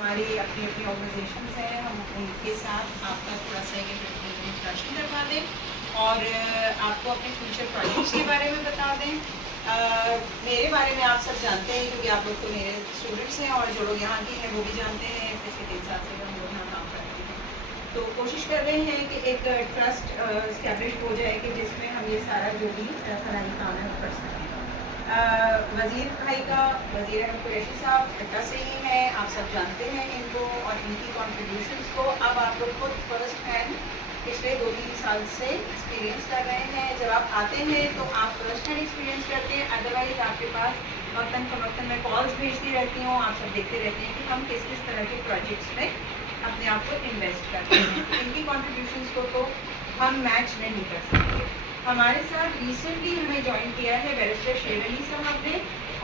हमारी अपनी अपनी ऑर्गेनाइजेशंस हैं, हम उनके साथ आपका थोड़ा सा एक इंट्रोडक्शन करवा दें और आपको अपने फ्यूचर प्रोजेक्ट्स के बारे में बता दें। मेरे बारे में आप सब जानते हैं क्योंकि आप लोग तो मेरे स्टूडेंट्स हैं और जो लोग यहाँ के हैं वो भी जानते हैं। पिछले 3 साल से हम लोग यहाँ काम कर रहे हैं, तो कोशिश कर रहे हैं कि एक ट्रस्ट इस्टेब्लिश हो जाए कि जिसमें हम ये सारा जो भी फलाही काम है वो कर सकें। वज़ीर भाई का, वज़ीर अहमद कुरैशी साहब अड्डा से ही हैं, आप सब जानते हैं इनको और इनकी कॉन्ट्रीब्यूशंस को। अब आप लोग खुद फर्स्ट हैंड पिछले 2-3 साल से एक्सपीरियंस कर रहे हैं। जब आप आते हैं तो आप फर्स्ट हैंड एक्सपीरियंस करते हैं, अदरवाइज़ आपके पास वक्तन फ़वक्तन मैं कॉल्स भेजती रहती हूँ, आप सब देखते रहते हैं कि हम किस किस तरह के प्रोजेक्ट्स में अपने आप को इन्वेस्ट करते हैं। इनकी कॉन्ट्रीब्यूशंस को तो हम मैच नहीं कर सकते। हमारे साथ रिसेंटली हमें ज्वाइन किया है बैरिस्टर शेर अली साहब ने,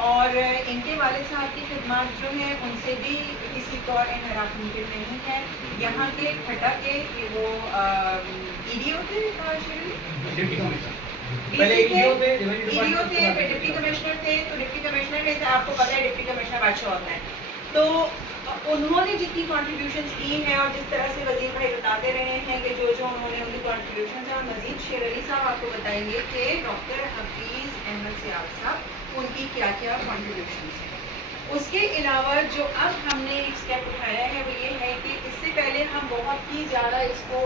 और इनके वालिद साहब की खिदमत जो है उनसे भी किसी तौर इनहराफ मुमकिन नहीं है। यहाँ के खटा के वो EDO थे, EDO थे, फिर डिप्टी कमिश्नर थे। तो डिप्टी कमिश्नर में से आपको पता है डिप्टी कमिश्नर बादशाह होता है, तो उन्होंने जितनी कॉन्ट्रीब्यूशंस की हैं और जिस तरह से वज़ीर भाई बताते रहे हैं कि जो जो उन्होंने उनकी कॉन्ट्रीब्यूशंस हैं, और मज़ीद शेर अली साहब आपको बताएंगे कि डॉक्टर हफीज़ अहमद सियाल साहब उनकी क्या क्या कॉन्ट्रीब्यूशंस हैं। उसके अलावा जो अब हमने एक स्टेप उठाया है वो ये है कि इससे पहले हम बहुत ही ज़्यादा इसको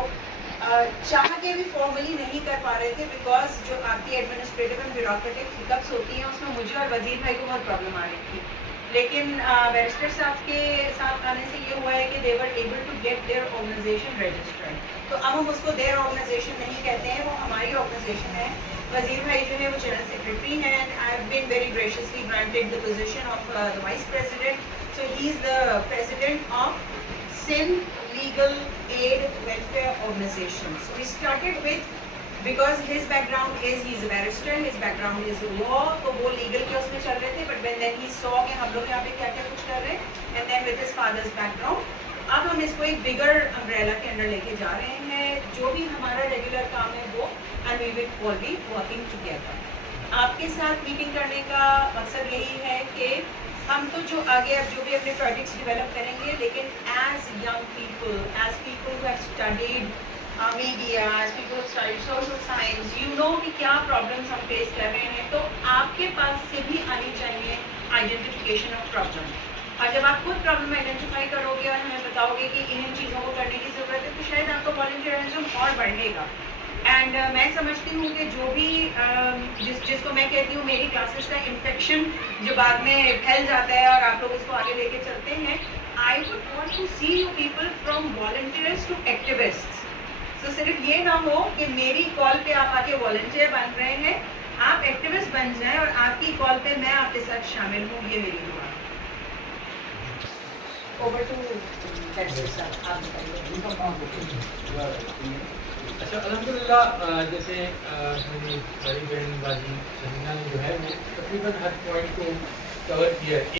चाह के भी फॉर्मली नहीं कर पा रहे थे, बिकॉज जो आपकी एडमिनिस्ट्रेटिव एंड ब्यूरोक्रेटिक हिकअप्स होती हैं उसमें मुझे और वज़ीर भाई को बहुत प्रॉब्लम आ रही थी। लेकिन बैरिस्टर साहब के साथ आने से ये हुआ है कि they were able to get their organization registered. तो अब हम उसको देयर ऑर्गेनाइजेशन नहीं कहते हैं, वो हमारी ऑर्गेनाइजेशन है। वज़ीर भाई जो है वो जनरल सेक्रेटरी हैं, and I have been very graciously granted the position of the vice president, so he is the president of Sindh legal aid welfare organisation. So we started with, because his background is he's a barrister, his background is law, तो वो legal के उसमें चल रहे थे, but when then he saw कि हम लोग यहाँ पे क्या क्या कुछ कर रहे हैं, and then with his father's background, अब हम इसको एक bigger umbrella के अंदर लेके जा रहे हैं। जो भी हमारा रेगुलर काम है वो, and we will all be working together। आपके साथ मीटिंग करने का मकसद यही है कि हम तो जो आगे अब जो भी अपने प्रोजेक्ट्स डेवलप करेंगे, लेकिन as young people, as people who have studied media, as people who study social science, you know कि क्या प्रॉब्लम्स हम फेस कर रहे हैं, तो आपके पास से भी आनी चाहिए आइडेंटिफिकेशन ऑफ प्रॉब्लम। और जब आप खुद प्रॉब्लम आइडेंटिफाई करोगे और हमें बताओगे कि इन चीज़ों को करने की ज़रूरत है, तो शायद आपका वॉलंटियरिज्म और बढ़ेगा। एंड मैं समझती हूँ कि जो भी जिसको मैं कहती हूँ मेरी क्लासेस का इन्फेक्शन जो बाद में फैल जाता है और आप लोग उसको आगे लेके चलते हैं, I would want to see you people from volunteers to activists. तो सिर्फ ये ना हो कि मेरी कॉल पे आप आके वॉलंटियर बन रहे हैं, आप एक्टिविस्ट बन जाएं और आपकी कॉल पे मैं आपके साथ शामिल हूँ, ये मेरी दुआ है। ओवर टू सर, आप बताइए। अच्छा, अल्हम्दुलिल्लाह, जैसे मेरी बड़ी बहन बाजी समीना ने जो है वो तकरीबन हर पॉइंट को कवर किया है।